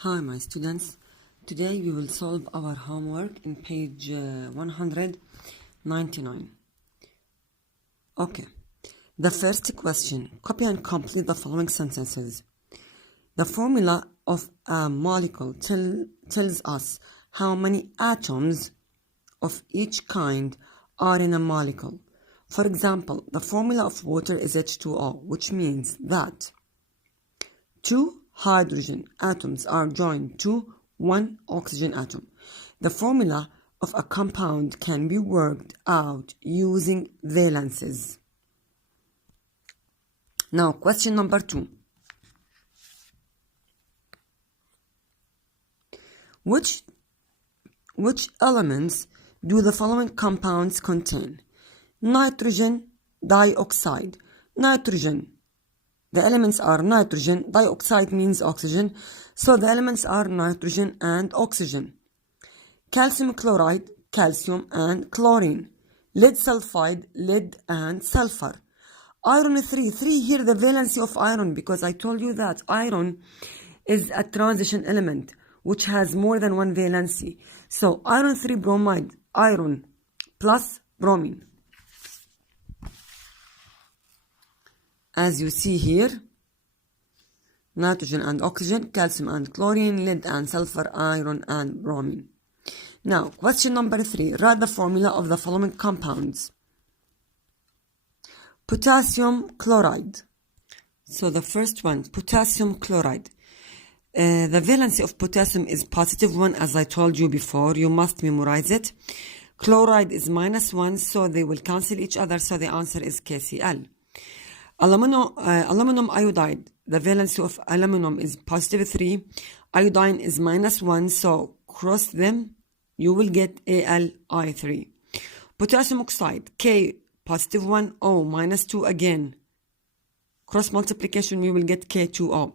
Hi my students, today we will solve our homework in page 199. Okay, the first question, copy and complete the following sentences. The formula of a molecule tells us how many atoms of each kind are in a molecule. For example, the formula of water is H2O, which means that 2 hydrogen atoms are joined to 1 oxygen atom. The formula of a compound can be worked out using valences. Now, question number 2. Which elements do the following compounds contain? Nitrogen dioxide. The elements are nitrogen, dioxide means oxygen, so the elements are nitrogen and oxygen. Calcium chloride, calcium and chlorine. Lead sulfide, lead and sulfur. Iron 3 here the valency of iron, because I told you that iron is a transition element which has more than one valency. So iron 3 bromide, iron plus bromine. As you see here, nitrogen and oxygen, calcium and chlorine, lead and sulfur, iron and bromine. Now, question number 3. Write the formula of the following compounds. Potassium chloride. So the first one, potassium chloride. The valency of potassium is +1, as I told you before. You must memorize it. Chloride is -1, so they will cancel each other, so the answer is KCl. Aluminum iodide. The valency of aluminum is +3. Iodine is -1, so cross them. You will get Ali3. Potassium oxide. K +1, O -2 again. Cross multiplication, you will get K2O.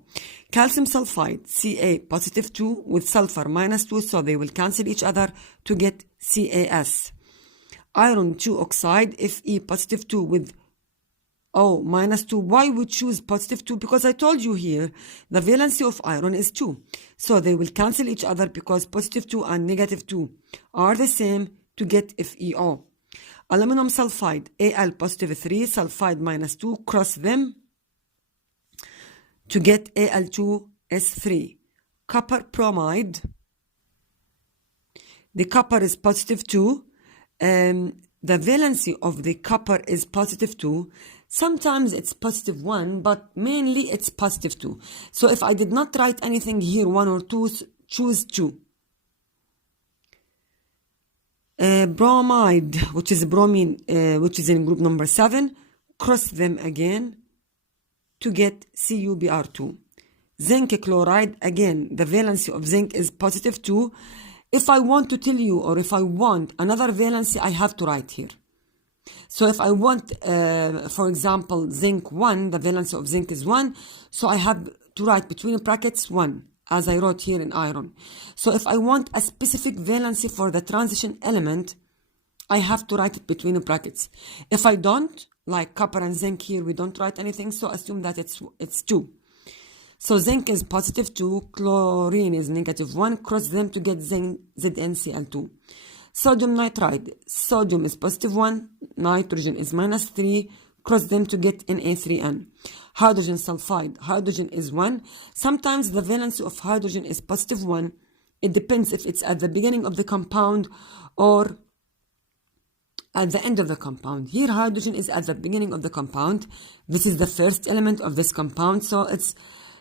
Calcium sulfide. Ca +2 with sulfur -2, so they will cancel each other to get CaS. Iron 2 oxide. Fe +2 with O -2. Why we choose +2? Because I told you here the valency of iron is 2. So they will cancel each other because +2 and -2 are the same to get FeO. Aluminum sulfide. Al +3, sulfide -2. Cross them to get Al2S3. Copper bromide. The copper is +2. The valency of the copper is +2. Sometimes it's +1, but mainly it's +2. So if I did not write anything here, 1 or 2, choose 2. Bromide, which is bromine, which is in group number 7, cross them again to get CuBr2. Zinc chloride, again, the valency of zinc is +2. If I want to tell you, or if I want another valency, I have to write here. So if I want, for example, zinc 1, the valency of zinc is 1, so I have to write between brackets 1, as I wrote here in iron. So if I want a specific valency for the transition element, I have to write it between brackets. If I don't, like copper and zinc here, we don't write anything, so assume that it's 2. So zinc is +2, chlorine is -1, cross them to get ZnCl2. Sodium nitride. Sodium is +1, nitrogen is -3, cross them to get Na3N. Hydrogen sulfide. Hydrogen is 1. Sometimes the valency of hydrogen is +1. It depends if it's at the beginning of the compound or at the end of the compound. Here hydrogen is at the beginning of the compound. This is the first element of this compound, so its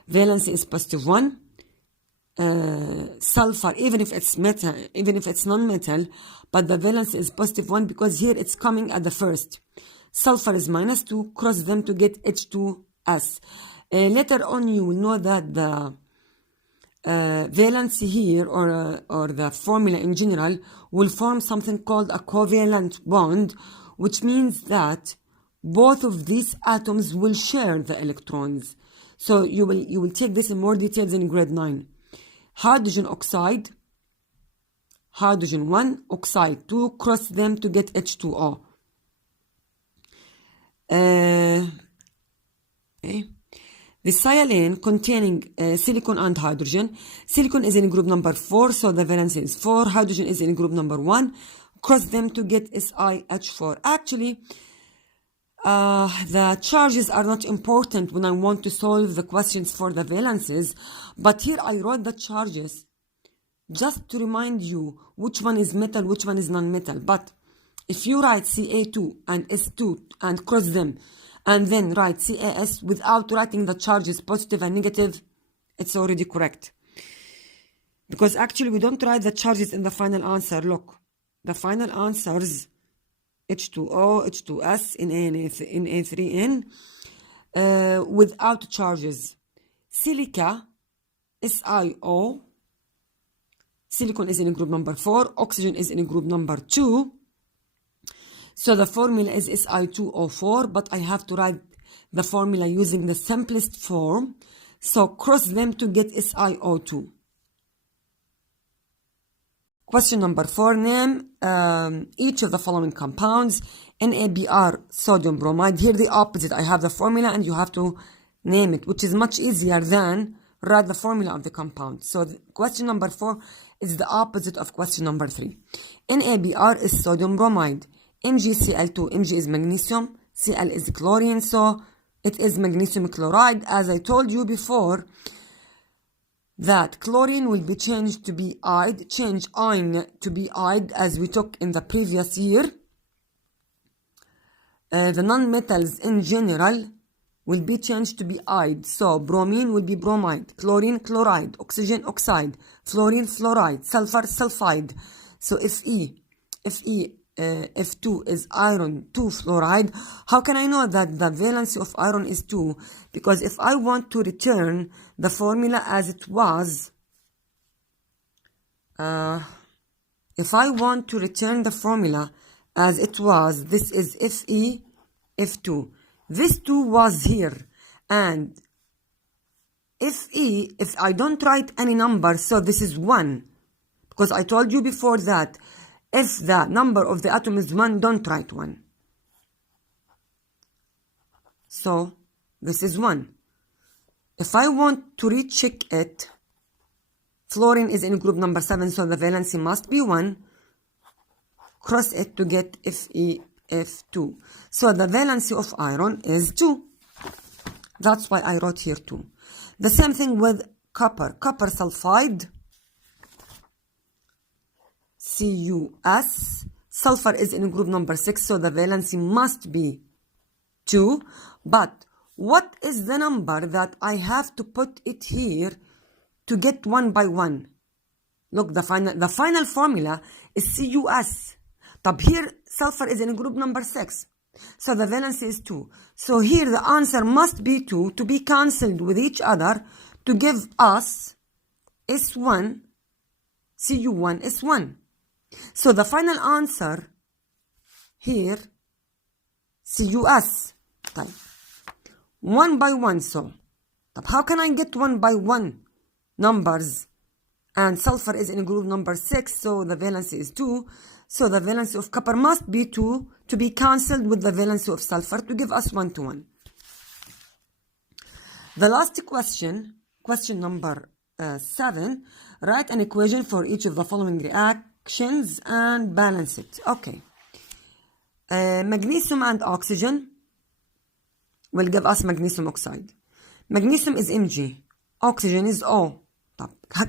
valency is +1. Sulfur, even if it's metal, even if it's non-metal, but the valence is +1 because here it's coming at the first. Sulfur is -2, cross them to get H2S. Later on you will know that the valency here, or the formula in general, will form something called a covalent bond, which means that both of these atoms will share the electrons. So you will take this in more details in grade 9. Hydrogen oxide, hydrogen 1, oxide 2, cross them to get H2O. Okay. The silane containing silicon and hydrogen. Silicon is in group number 4, so the valency is 4. Hydrogen is in group number 1. Cross them to get SiH4. Actually, the charges are not important when I want to solve the questions for the valencies, but here I wrote the charges just to remind you which one is metal, which one is non-metal. But if you write Ca2 and S2 and cross them, and then write CAS without writing the charges positive and negative, it's already correct. Because actually we don't write the charges in the final answer. Look, the final answers H2O, H2S, Na3N, without charges. Silica, SiO, silicon is in group number 4, oxygen is in group number 2. So the formula is Si2O4, but I have to write the formula using the simplest form. So cross them to get SiO2. Question number 4, name each of the following compounds. NaBr, sodium bromide. Here the opposite. I have the formula and you have to name it, which is much easier than write the formula of the compound. So question number 4 is the opposite of question number 3. NaBr is sodium bromide. MgCl2, Mg is magnesium, Cl is chlorine, so it is magnesium chloride. As I told you before, that chlorine will be changed to be ide, change ion to be ide as we took in the previous year. The non-metals in general will be changed to be ide, so bromine will be bromide, chlorine chloride, oxygen oxide, fluorine fluoride, sulfur sulfide. So F2 is iron 2 fluoride. How can I know that the valency of iron is 2? Because if I want to return the formula as it was, this is Fe, F2. This 2 was here, and Fe, if I don't write any number, so this is 1. Because I told you before that if the number of the atom is 1, don't write 1. So this is 1. If I want to recheck it, fluorine is in group number 7, so the valency must be 1. Cross it to get Fe2. So the valency of iron is 2. That's why I wrote here 2. The same thing with copper. Copper sulfide, Cus. Sulfur is in group number 6, so the valency must be 2. But what is the number that I have to put it here to get 1 by 1? Look, the final formula is Cus. But here sulfur is in group number 6, so the valency is 2. So here the answer must be 2 to be cancelled with each other to give us S1, Cu1 S1. So the final answer here, Cus. 1 by 1. So how can I get 1 by 1 numbers? And sulfur is in group number 6, so the valency is 2. So the valency of copper must be 2 to be cancelled with the valency of sulfur to give us 1 to 1. The last question, question number 7, write an equation for each of the following reactions and balance it. Okay. Magnesium and oxygen will give us magnesium oxide. Magnesium is Mg, oxygen is O.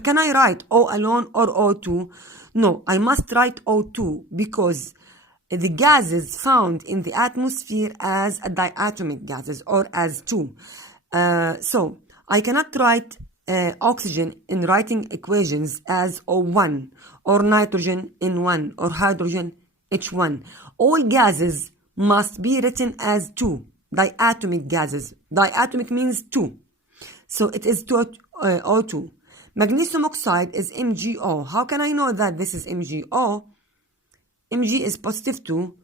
Can I write O alone or O2? No, I must write O2 because the gases found in the atmosphere as a diatomic gases or as 2. So I cannot write oxygen in writing equations as O1 or nitrogen N1 or hydrogen H1. All gases must be written as 2, diatomic gases. Diatomic means 2. So it is O2. Magnesium oxide is MgO. How can I know that this is MgO? Mg is positive 2,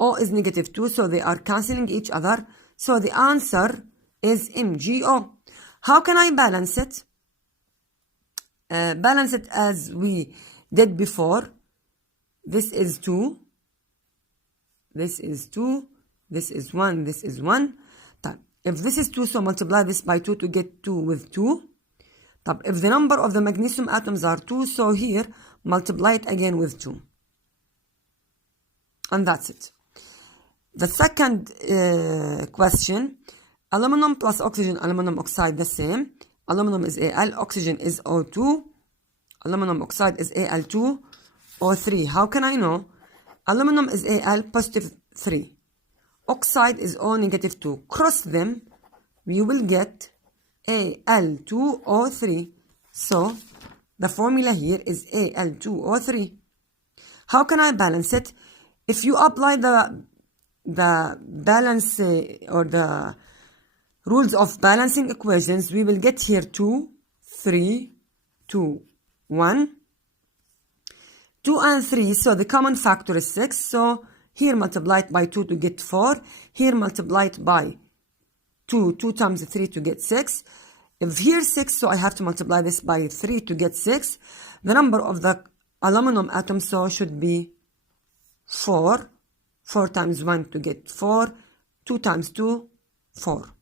O is negative 2, so they are cancelling each other. So the answer is MgO. How can I balance it? Balance it as we did before. This is 2. This is 2. This is 1. This is 1. If this is 2, so multiply this by 2 to get 2 with 2. If the number of the magnesium atoms are 2, so here multiply it again with 2. And that's it. The second question, aluminum plus oxygen, aluminum oxide the same. Aluminum is Al, oxygen is O2. Aluminum oxide is Al2O3. How can I know? Aluminum is Al positive 3. Oxide is O negative 2. Cross them, you will get Al2O3. So the formula here is Al2O3. How can I balance it? If you apply the balance or the rules of balancing equations, we will get here 2, 3, 2, 1. 2 and 3, so the common factor is 6. So here multiply it by 2 to get 4. Here multiply it by 2 times 3 to get 6. If here 6, so I have to multiply this by 3 to get 6. The number of the aluminum atoms, so should be 4. 4 times 1 to get 4. 2 times 2, 4.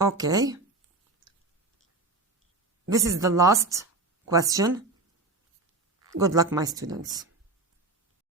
Okay. This is the last question. Good luck, my students.